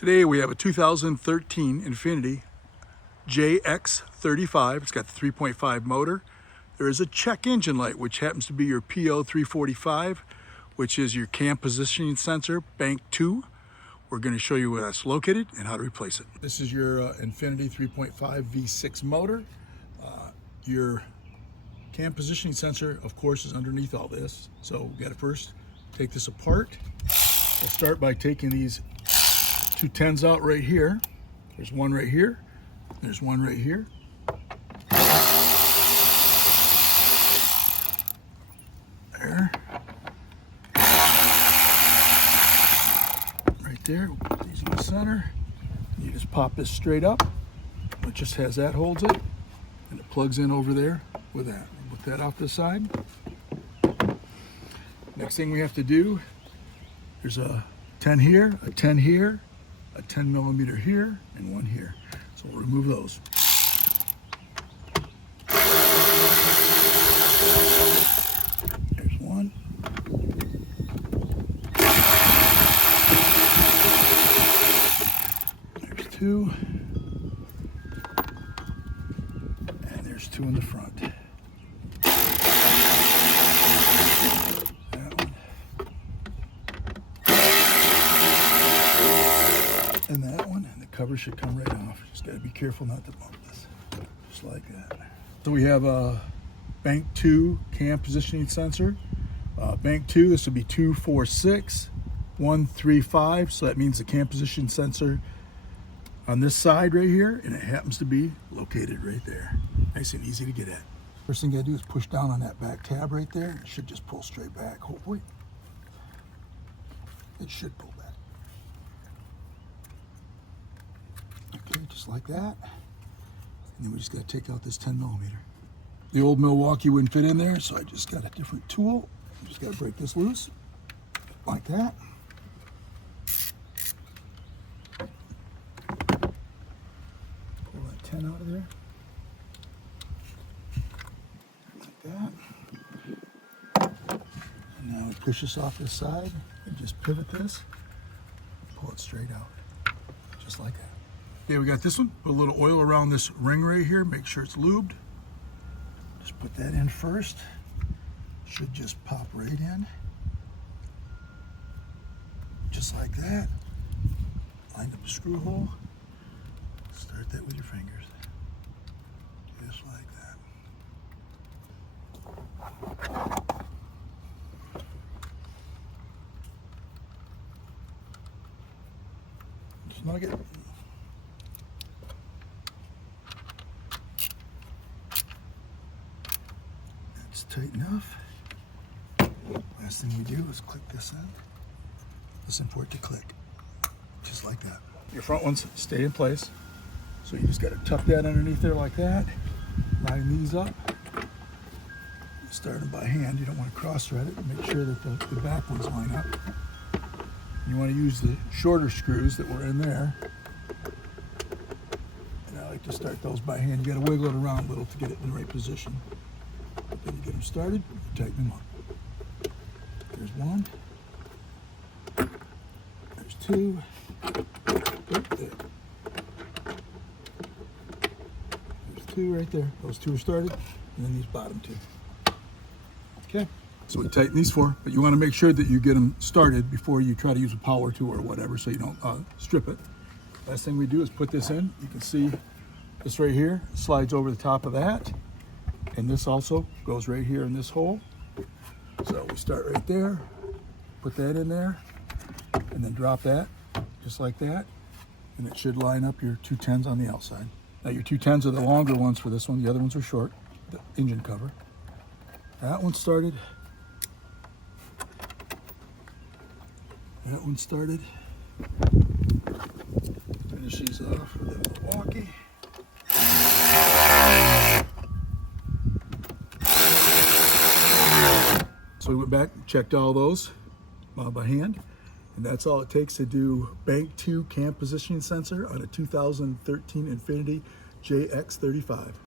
Today we have a 2013 Infiniti JX35. It's got the 3.5 motor. There is a check engine light, which happens to be your PO345, which is your cam positioning sensor, bank 2. We're going to show you where that's located and how to replace it. This is your Infiniti 3.5 V6 motor. Your cam positioning sensor, of course, is underneath all this. So we got to first take this apart. We'll start by taking these two 10s out right here. There's one right here. There's one right here. There. Right there. We'll put these in the center. You just pop this straight up. It just has that, holds it, and it plugs in over there with that. We'll put that off to the side. Next thing we have to do, there's a 10 here, a 10 here, a 10 millimeter here, and one here. So we'll remove those. There's one. There's two. And there's two in the front. And that one, and the cover should come right off. Just got to be careful not to bump this, just like that. So we have a bank 2 cam positioning sensor. Bank 2, this would be 246135, so that means the cam position sensor on this side right here, and it happens to be located right there. Nice and easy to get at. First thing you gotta do is push down on that back tab right there. It should just pull straight back, hopefully. It should pull back. Okay, just like that. And then we just got to take out this 10 millimeter. The old Milwaukee wouldn't fit in there, so I just got a different tool. Just got to break this loose, like that. Pull that 10 out of there, like that. And now we push this off to the side and just pivot this, pull it straight out, just like that. Okay, we got this one. Put a little oil around this ring right here. Make sure it's lubed. Just put that in first. Should just pop right in. Just like that. Line up a screw hole. Start that with your fingers. Just like that. Snug it. Tight enough. Last thing we do is click this in. Listen for it to click. Just like that. Your front ones stay in place. So you just got to tuck that underneath there like that. Line these up. You start them by hand. You don't want to cross thread it. Make sure that the back ones line up. You want to use the shorter screws that were in there. And I like to start those by hand. You got to wiggle it around a little to get it in the right position. Then you get them started, tighten them up. There's one. There's two. Right there. There's two right there. Those two are started, and then these bottom two. Okay. So we tighten these four, but you want to make sure that you get them started before you try to use a power tool or whatever, so you don't strip it. Last thing we do is put this in. You can see this right here slides over the top of that. And this also goes right here in this hole. So we start right there, put that in there, and then drop that, just like that. And it should line up your two 10s on the outside. Now your two 10s are the longer ones for this one. The other ones are short, the engine cover. That one started. That one started. Finish these off with a Milwaukee. So we went back and checked all those by hand, and that's all it takes to do bank 2 cam positioning sensor on a 2013 Infiniti JX35.